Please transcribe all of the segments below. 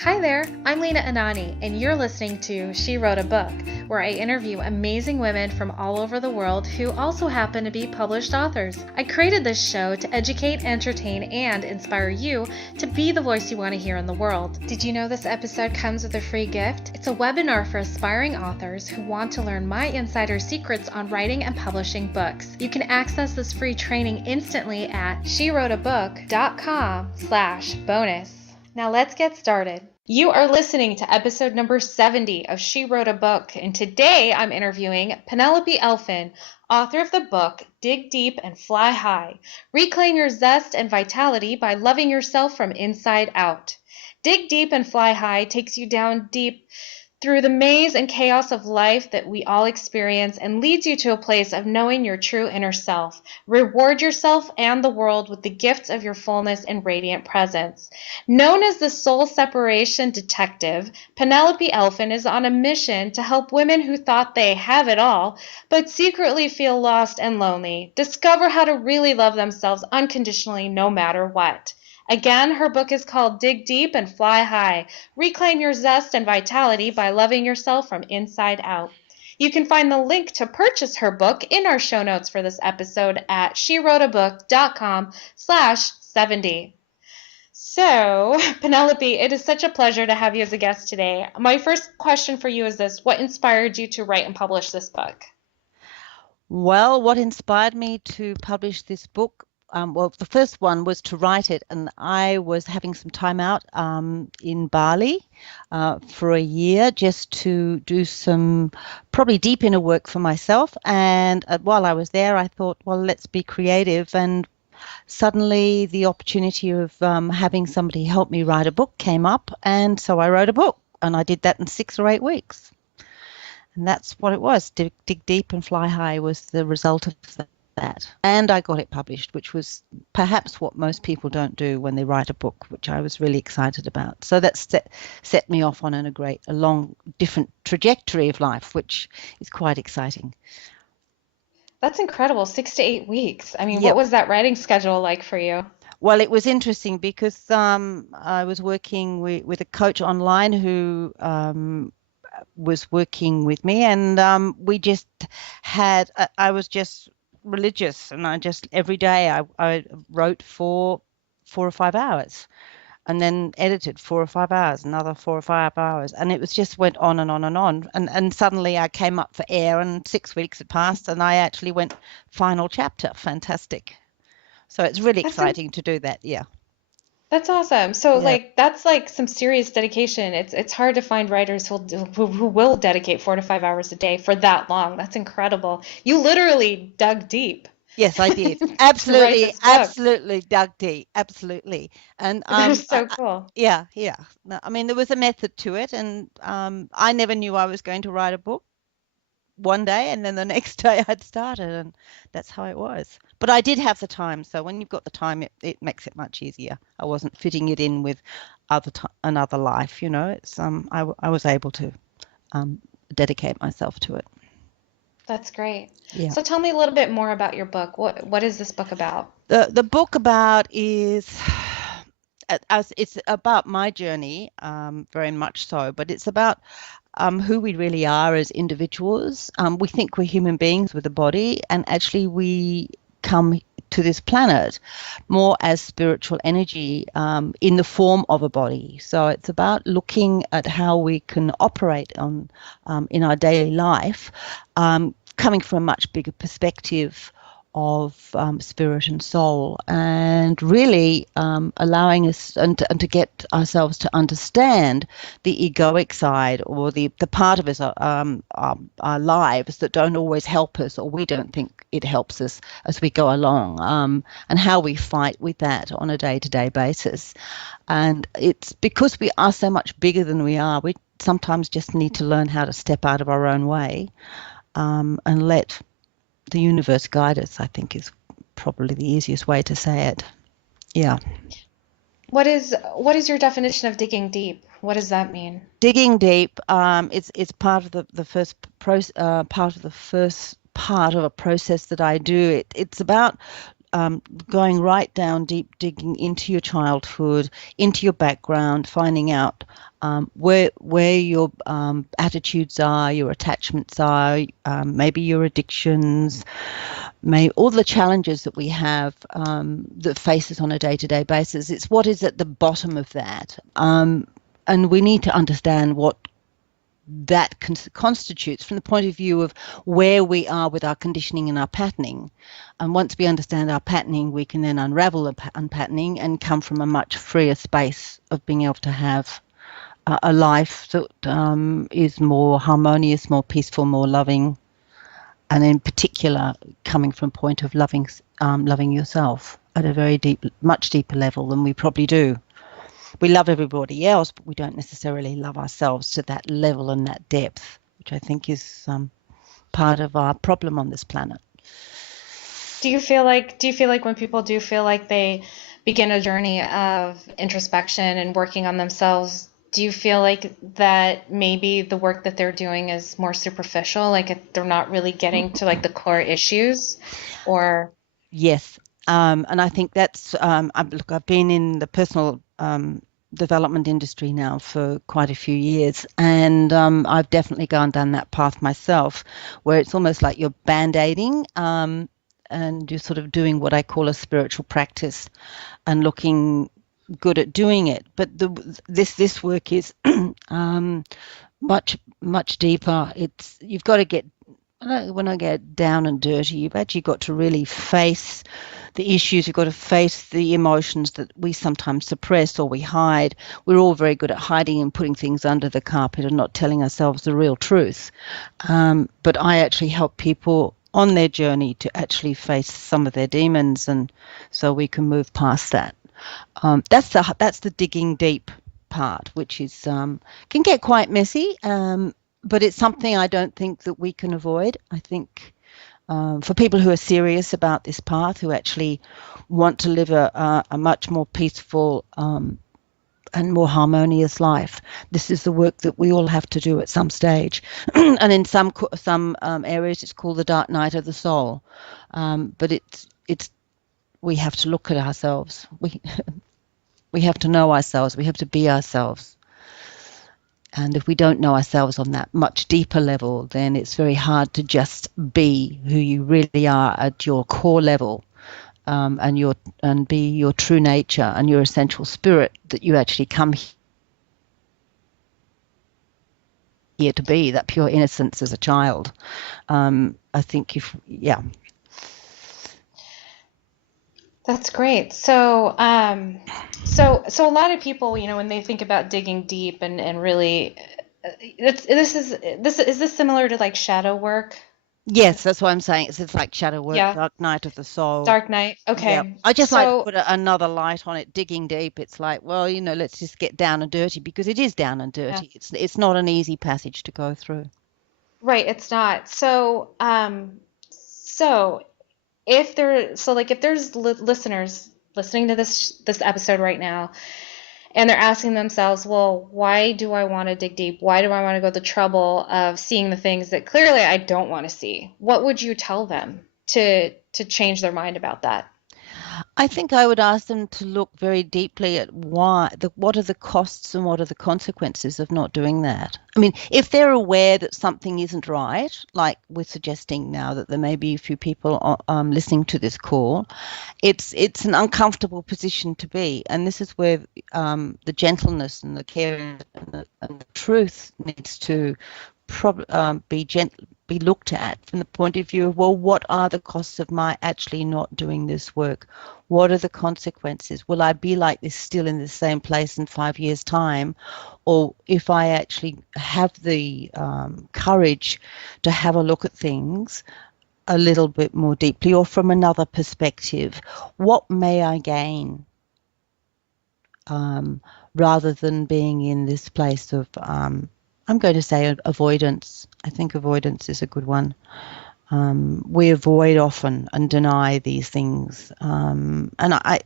Hi there, I'm Lena Anani, and you're listening to She Wrote a Book, where I interview amazing women from all over the world who also happen to be published authors. I created this show to educate, entertain, and inspire you to be the voice you want to hear in the world. Did you know this episode comes with a free gift? It's a webinar for aspiring authors who want to learn my insider secrets on writing and publishing books. You can access this free training instantly at SheWroteABook.com/bonus. Now let's get started. You are listening to episode number 70 of She Wrote a Book, and today I'm interviewing Penelope Aelfin, author of the book Dig Deep and Fly High, Reclaim Your Zest and Vitality by Loving Yourself from Inside Out. Dig Deep and Fly High takes you down deep through the maze and chaos of life that we all experience and leads you to a place of knowing your true inner self. Reward yourself and the world with the gifts of your fullness and radiant presence. Known as the soul separation detective, Penelope Aelfin is on a mission to help women who thought they have it all, but secretly feel lost and lonely, discover how to really love themselves unconditionally no matter what. Again, her book is called Dig Deep and Fly High, Reclaim Your Zest and Vitality by Loving Yourself from Inside Out. You can find the link to purchase her book in our show notes for this episode at SheWroteABook.com/70. So, Penelope, it is such a pleasure to have you as a guest today. My first question for you is this: what inspired you to write and publish this book? Well, what inspired me to publish this book? The first one was to write it, and I was having some time out in Bali for a year just to do some probably deep inner work for myself. And while I was there, I thought, well, let's be creative. And suddenly the opportunity of having somebody help me write a book came up, and so I wrote a book, and I did that in 6 or 8 weeks. And that's what it was. Dig Deep and Fly High was the result of that. And I got it published, which was perhaps what most people don't do when they write a book, which I was really excited about. So that set me off on a long, different trajectory of life, which is quite exciting. That's incredible, 6 to 8 weeks. I mean, Yep. what was that writing schedule like for you? Well, it was interesting because I was working with a coach online who was working with me, and we just had I was just religious, and I just every day I wrote for 4 or 5 hours and then edited 4 or 5 hours, another 4 or 5 hours, and it was just went on and on and on, and suddenly I came up for air, and 6 weeks had passed, and I actually went final chapter. Fantastic. So it's really exciting to do that. Yeah. That's awesome. So Yeah. that's like some serious dedication. It's hard to find writers who will dedicate 4 to 5 hours a day for that long. That's incredible. You literally dug deep. Yes, I did. To write Absolutely, this book. absolutely dug deep. Absolutely. And That is so cool. yeah. No, I mean, there was a method to it, and I never knew I was going to write a book one day, and then the next day I'd started, and that's how it was. But I did have the time, so when you've got the time, it makes it much easier. I wasn't fitting it in with another life, you know. It's I was able to dedicate myself to it. That's great. Yeah. So tell me a little bit more about your book. What is this book about? The book about is it's about my journey, very much so, but it's about who we really are as individuals. We think we're human beings with a body, and actually we come to this planet more as spiritual energy in the form of a body. So it's about looking at how we can operate in our daily life, coming from a much bigger perspective of spirit and soul, and really allowing us and to get ourselves to understand the egoic side, or the part of us, our lives, that don't always help us, or we don't think it helps us as we go along, and how we fight with that on a day-to-day basis. And it's because we are so much bigger than we are, we sometimes just need to learn how to step out of our own way, and let the universe guide us, I think, is probably the easiest way to say it. Yeah. What is your definition of digging deep? What does that mean? Digging deep, it's part of the first part of a process that I do. It's about going right down deep, digging into your childhood, into your background, finding out where your attitudes are, your attachments are, maybe your addictions, all the challenges that we have that face us on a day-to-day basis. It's what is at the bottom of that, and we need to understand what that constitutes from the point of view of where we are with our conditioning and our patterning. And once we understand our patterning, we can then unravel the unpatterning and come from a much freer space of being able to have a life that is more harmonious, more peaceful, more loving, and in particular coming from a point of loving yourself at a very deep, much deeper level than we probably do. We love everybody else, but we don't necessarily love ourselves to that level and that depth, which I think is part of our problem on this planet. Do you feel like when people do feel like they begin a journey of introspection and working on themselves, do you feel like that maybe the work that they're doing is more superficial, like they're not really getting to like the core issues? Or yes, and I think that's look, I've been in the personal development industry now for quite a few years, and I've definitely gone down that path myself, where it's almost like you're band-aiding, and you're sort of doing what I call a spiritual practice and looking good at doing it. But this work is much deeper. You've got to get, when I get down and dirty, you've actually got to really face the issues. You've got to face the emotions that we sometimes suppress or we hide. We're all very good at hiding and putting things under the carpet and not telling ourselves the real truth. But I actually help people on their journey to actually face some of their demons, and so we can move past that. That's the digging deep part, which is can get quite messy, but it's something I don't think that we can avoid. I think for people who are serious about this path, who actually want to live a much more peaceful and more harmonious life, this is the work that we all have to do at some stage. And in some areas, it's called the dark night of the soul. But it's we have to look at ourselves. We have to know ourselves. We have to be ourselves. And if we don't know ourselves on that much deeper level, then it's very hard to just be who you really are at your core level, and be your true nature and your essential spirit that you actually come here to be, that pure innocence as a child. I think That's great. So, so a lot of people, you know, when they think about digging deep and really, is this similar to like shadow work? Yes, that's what I'm saying. It's like shadow work, Yeah, dark night of the soul. Dark Night. Yeah, Okay. I just like to So, put another light on it, digging deep. It's like, well, let's just get down and dirty, because it is down and yeah, dirty. It's not an easy passage to go through. right, it's not. So, so if there's listeners listening to this episode right now, and they're asking themselves, well, why do I want to dig deep? Why do I want to go the trouble of seeing the things that clearly I don't want to see? What would you tell them to change their mind about that? I think I would ask them to look very deeply at what are the costs and what are the consequences of not doing that. I mean, if they're aware that something isn't right, like we're suggesting now that there may be a few people listening to this call, it's an uncomfortable position to be, and this is where the gentleness and the care and the truth needs to be looked at from the point of view of, well, what are the costs of my actually not doing this work? What are the consequences? Will I be like this still in the same place in 5 years' time? Or if I actually have the courage to have a look at things a little bit more deeply or from another perspective, what may I gain? Rather than being in this place of I'm going to say avoidance. I think avoidance is a good one. We avoid often and deny these things. And I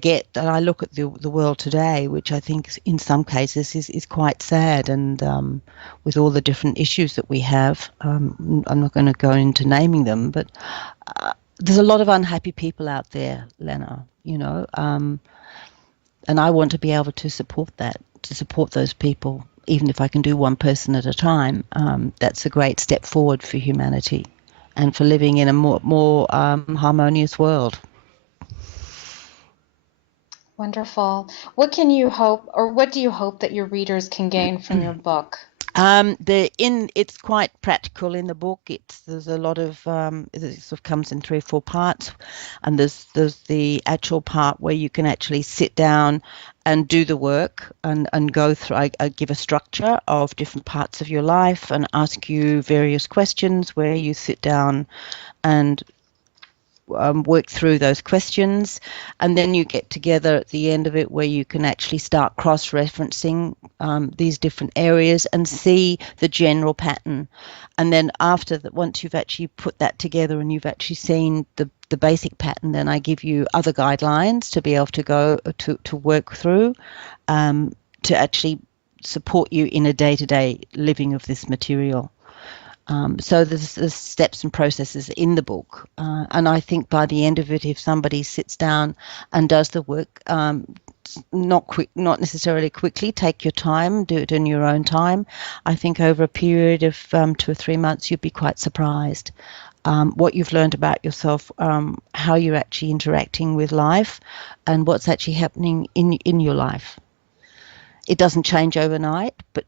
get, and I look at the world today, which I think in some cases is quite sad, and with all the different issues that we have, I'm not going to go into naming them, but there's a lot of unhappy people out there, Lena, and I want to be able to support that, to support those people, even if I can do one person at a time. That's a great step forward for humanity and for living in a more harmonious world. Wonderful. What can you hope, or what do you hope that your readers can gain from your book? It's quite practical in the book. There's a lot of it sort of comes in 3 or 4 parts, and there's the actual part where you can actually sit down and do the work and go through. I give a structure of different parts of your life and ask you various questions where you sit down and work through those questions, and then you get together at the end of it where you can actually start cross-referencing these different areas and see the general pattern. And then after that, once you've actually put that together and you've actually seen the basic pattern, then I give you other guidelines to be able to go to work through to actually support you in a day-to-day living of this material. So there's steps and processes in the book, and I think by the end of it, if somebody sits down and does the work, not necessarily quickly, take your time, do it in your own time. I think over a period of 2 or 3 months, you'd be quite surprised what you've learned about yourself, how you're actually interacting with life, and what's actually happening in your life. It doesn't change overnight, but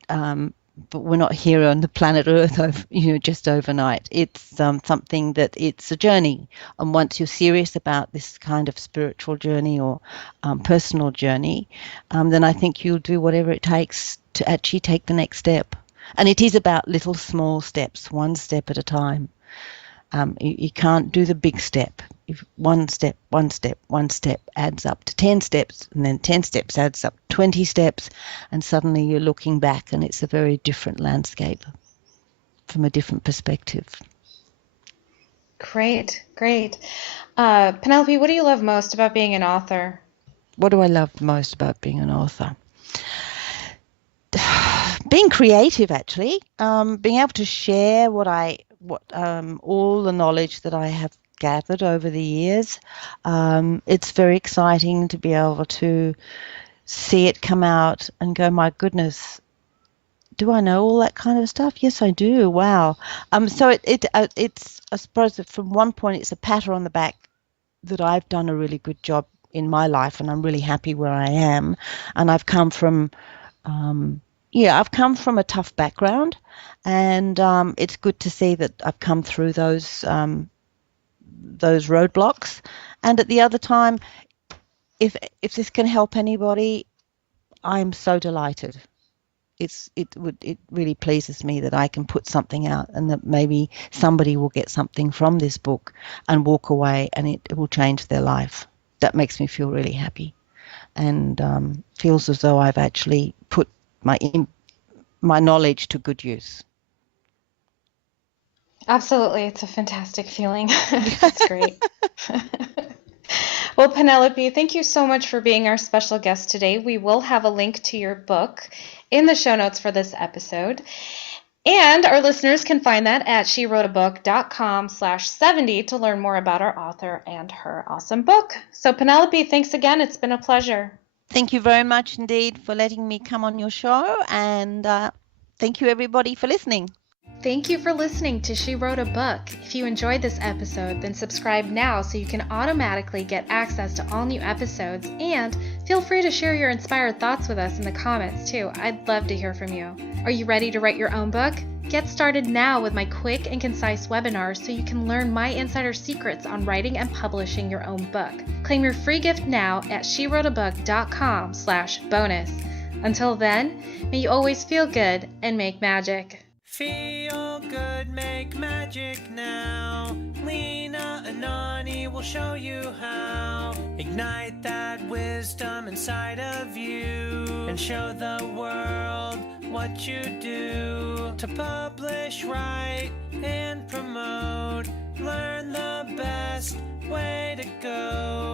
we're not here on the planet Earth, just overnight. It's something that it's a journey. And once you're serious about this kind of spiritual journey or personal journey, then I think you'll do whatever it takes to actually take the next step. And it is about little small steps, one step at a time. You can't do the big step. If one step adds up to 10 steps, and then 10 steps adds up 20 steps, and suddenly you're looking back and it's a very different landscape from a different perspective. Great. Penelope, what do you love most about being an author? What do I love most about being an author? Being creative, actually. Being able to share all the knowledge that I have gathered over the years. It's very exciting to be able to see it come out and go, my goodness, do I know all that kind of stuff? Yes, I do. Wow. So it's I suppose that from one point it's a pat on the back that I've done a really good job in my life, and I'm really happy where I am. And I've come from a tough background, and it's good to see that I've come through those roadblocks. And at the other time, if this can help anybody, I'm so delighted. It really pleases me that I can put something out and that maybe somebody will get something from this book and walk away and it will change their life. That makes me feel really happy, and feels as though I've actually put my knowledge to good use. Absolutely. It's a fantastic feeling. It's great. Well, Penelope, thank you so much for being our special guest today. We will have a link to your book in the show notes for this episode. And our listeners can find that at SheWroteABook.com/70 to learn more about our author and her awesome book. So Penelope, thanks again. It's been a pleasure. Thank you very much indeed for letting me come on your show, and thank you everybody for listening. Thank you for listening to She Wrote a Book. If you enjoyed this episode, then subscribe now so you can automatically get access to all new episodes, and feel free to share your inspired thoughts with us in the comments too. I'd love to hear from you. Are you ready to write your own book? Get started now with my quick and concise webinars so you can learn my insider secrets on writing and publishing your own book. Claim your free gift now at SheWroteABook.com/bonus. Until then, may you always feel good and make magic. Feel good, make magic now. Lena, Anani will show you how. Ignite that wisdom inside of you and show the world what you do. To publish, write, and promote, learn the best way to go.